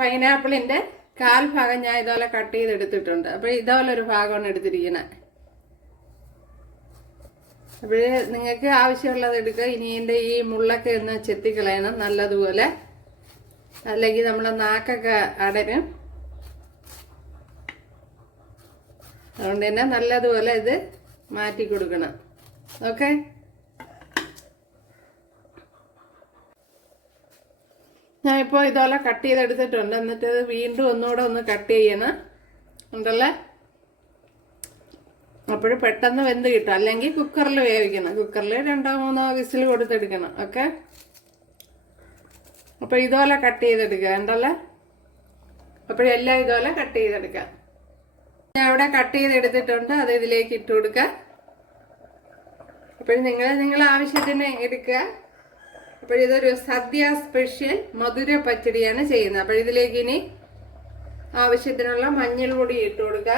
പൈനാപ്പിളിന്റെ കാൽ ഭാഗം ഞാൻ ഇതുപോലെ കട്ട് ചെയ്ത് എടുത്തിട്ടുണ്ട് അപ്പോൾ ഇതുപോലെ ഒരു ഭാഗമാണ് എടുത്തിരിക്കുന്നത് അപ്പോൾ നിങ്ങൾക്ക് ആവശ്യമുള്ളത് എടുക്കുക. ഇനി എന്റെ ഈ മുള്ളൊക്കെ ഒന്ന് ചെത്തിക്കളയണം. നല്ലതുപോലെ. അല്ലെങ്കിൽ നമ്മളെ നാക്കൊക്കെ അടരും. അതുകൊണ്ട് തന്നെ നല്ലതുപോലെ ഇത് മാറ്റി കൊടുക്കണം. ഓക്കെ? ഞാനിപ്പോൾ ഇതുപോലെ കട്ട് ചെയ്തെടുത്തിട്ടുണ്ട്. എന്നിട്ട് ഇത് വീണ്ടും ഒന്നുകൂടെ ഒന്ന് കട്ട് ചെയ്യണം. ഉണ്ടല്ലേ? അപ്പോൾ പെട്ടെന്ന് വെന്ത് കിട്ടും. അല്ലെങ്കിൽ കുക്കറിൽ വേവിക്കണം. കുക്കറിൽ രണ്ടോ മൂന്നോ വിസിൽ കൊടുത്തെടുക്കണം. ഓക്കെ? അപ്പോൾ ഇതുപോലെ കട്ട് ചെയ്തെടുക്കുക. ഉണ്ടല്ലേ അപ്പോഴെല്ലാം ഇതുപോലെ കട്ട് ചെയ്തെടുക്കാം. ഞാൻ അവിടെ കട്ട് ചെയ്തെടുത്തിട്ടുണ്ട്. അത് ഇതിലേക്ക് ഇട്ട് കൊടുക്കുക. അപ്പോൾ നിങ്ങൾ നിങ്ങളെ ആവശ്യത്തിന് എടുക്കുക. അപ്പോൾ ഇതൊരു സദ്യ സ്പെഷ്യൽ മധുര പച്ചടിയാണ് ചെയ്യുന്നത്. അപ്പോൾ ഇതിലേക്ക് ഇനി ആവശ്യത്തിനുള്ള മഞ്ഞൾ പൊടി ഇട്ട് കൊടുക്കുക.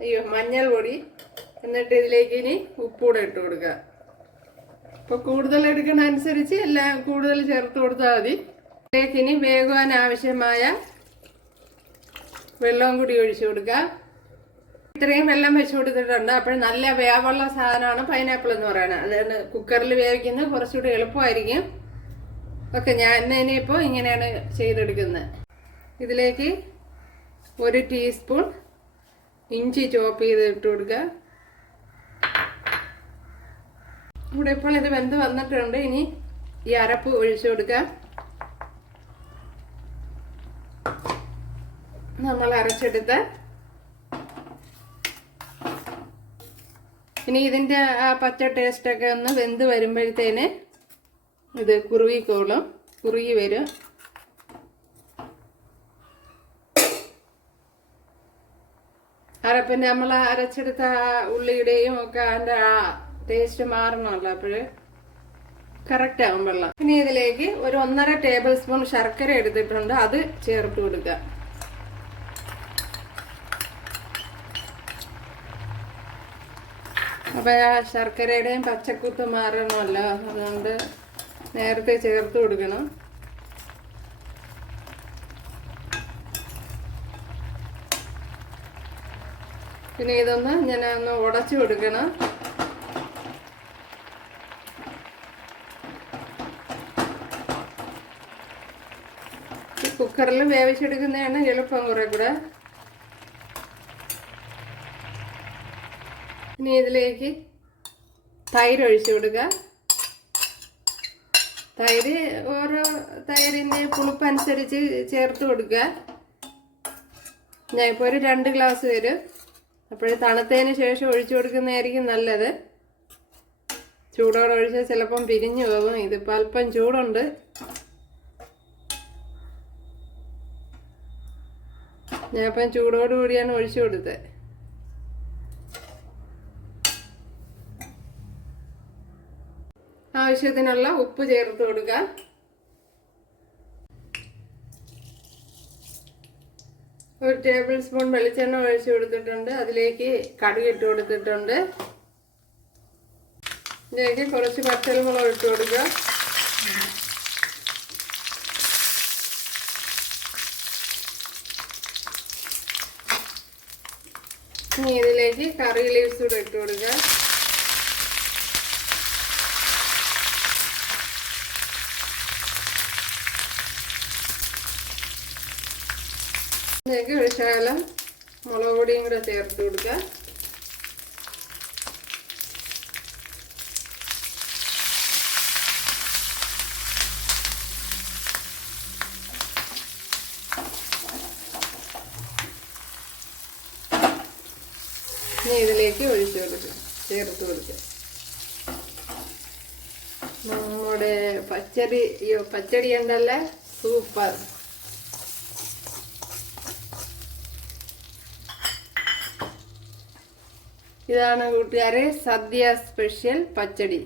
അയ്യോ മഞ്ഞൾ പൊടി. എന്നിട്ട് ഇതിലേക്ക് ഇനി ഉപ്പൂടെ ഇട്ട് കൊടുക്കുക. അപ്പോൾ കൂടുതൽ എടുക്കുന്ന അനുസരിച്ച് എല്ലാം കൂടുതൽ ചേർത്ത് കൊടുത്താൽ മതി. ഇതിലേക്ക് ഇനി വേകുവാൻ ആവശ്യമായ വെള്ളവും കൂടി ഒഴിച്ചു കൊടുക്കുക. ഇത്രയും വെള്ളം വെച്ച് കൊടുത്തിട്ടുണ്ട്. അപ്പോൾ നല്ല വേവുള്ള സാധനമാണ് പൈനാപ്പിൾ എന്ന് പറയുന്നത്. അതുകൊണ്ട് കുക്കറിൽ വേവിക്കുന്നത് കുറച്ചുകൂടി എളുപ്പമായിരിക്കും. ഓക്കെ ഞാൻ ഇനിയിപ്പോൾ ഇങ്ങനെയാണ് ചെയ്തെടുക്കുന്നത്. ഇതിലേക്ക് ഒരു ടീസ്പൂൺ ഇഞ്ചി ചോപ്പ് ചെയ്ത് ഇട്ട് കൊടുക്കുക. ഇവിടെ ഇപ്പോൾ ഇത് വെന്ത് വന്നിട്ടുണ്ട്. ഇനി ഈ അരപ്പ് ഒഴിച്ചു കൊടുക്കുക. നമ്മൾ അരച്ചെടുത്ത് ഇനി ഇതിന്റെ ആ പച്ച ടേസ്റ്റൊക്കെ ഒന്ന് വെന്ത് വരുമ്പോഴത്തേന് ഇത് കുറുകിക്കോളും കുറുകി വരും. അരപ്പിന്റെ നമ്മൾ അരച്ചെടുത്ത ഉള്ളിയുടെയും ഒക്കെ അതിന്റെ ആ ടേസ്റ്റ് മാറണമല്ലോ അപ്പോൾ കറക്റ്റ് വെള്ളം. ഇനി ഇതിലേക്ക് ഒരു ഒന്നര ടേബിൾ സ്പൂൺ ശർക്കര എടുത്തിട്ടുണ്ട്. അത് ചേർത്ത് കൊടുക്കുക. അപ്പോൾ ആ ശർക്കരയുടെയും പച്ചക്കുത്ത് മാറണമല്ലോ. അതുകൊണ്ട് നേരത്തെ ചേർത്ത് കൊടുക്കണം. പിന്നെ ഇതൊന്ന് ഞാൻ ഒന്ന് ഉടച്ചു കൊടുക്കണം. കുക്കറിൽ വേവിച്ചെടുക്കുന്നതാണ് എളുപ്പം കുറെ കൂടെ. ഇനി ഇതിലേക്ക് തൈര് ഒഴിച്ചു കൊടുക്കുക. തൈര് ഓരോ തൈരിന്റെ പുളിപ്പനുസരിച്ച് ചേർത്ത് കൊടുക്കുക. ഞാൻ ഇപ്പോൾ ഒരു രണ്ട് ഗ്ലാസ് വരും അപ്പോൾ തണുത്തതിന് ശേഷം ഒഴിച്ചു കൊടുക്കുന്നതായിരിക്കും നല്ലത്. ചൂടോടെ ഒഴിച്ചാൽ ചിലപ്പം പിരിഞ്ഞു പോകും. ഇതിപ്പോൾ അല്പം ചൂടുണ്ട്. ഞാൻ ഇപ്പം ചൂടോടുകൂടിയാണ് ഒഴിച്ചു കൊടുത്തത്. ആവശ്യത്തിനുള്ള ഉപ്പ് ചേർത്ത് കൊടുക്കുക. ഒരു ടേബിൾ സ്പൂൺ വെളിച്ചെണ്ണ ഒഴിച്ചു കൊടുത്തിട്ടുണ്ട്. അതിലേക്ക് കടുക് ഇട്ട് കൊടുത്തിട്ടുണ്ട്. ഇതിലേക്ക് കുറച്ച് പച്ചമുളക് ഇട്ട് കൊടുക്കുക. ഇനി ഇതിലേക്ക് കറി ലീവ്സ് കൂടെ ഇട്ട് കൊടുക്കുക. ഇതിലേക്ക് ശകലം മുളക് പൊടിയും കൂടെ ചേർത്ത് കൊടുക്കുക ഇനി ഇതിലേക്ക് ഒഴിച്ചു കൊടുക്കുക ചേർത്ത് കൊടുക്കുക നമ്മുടെ പച്ചടി പച്ചടി ഉണ്ടല്ലേ? സൂപ്പർ. ഇതാണ് കൂട്ടുകാരെ സദ്യ സ്പെഷ്യൽ പച്ചടി.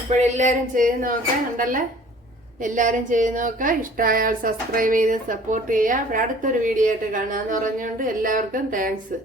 അപ്പോഴെല്ലാവരും ചെയ്ത് നോക്കാൻ ഉണ്ടല്ലേ എല്ലാവരും ചെയ്ത് നോക്കുക ഇഷ്ടമായാൽ സബ്സ്ക്രൈബ് ചെയ്ത് സപ്പോർട്ട് ചെയ്യുക. അടുത്തൊരു വീഡിയോ ആയിട്ട് കാണാമെന്ന് പറഞ്ഞുകൊണ്ട് എല്ലാവർക്കും താങ്ക്സ്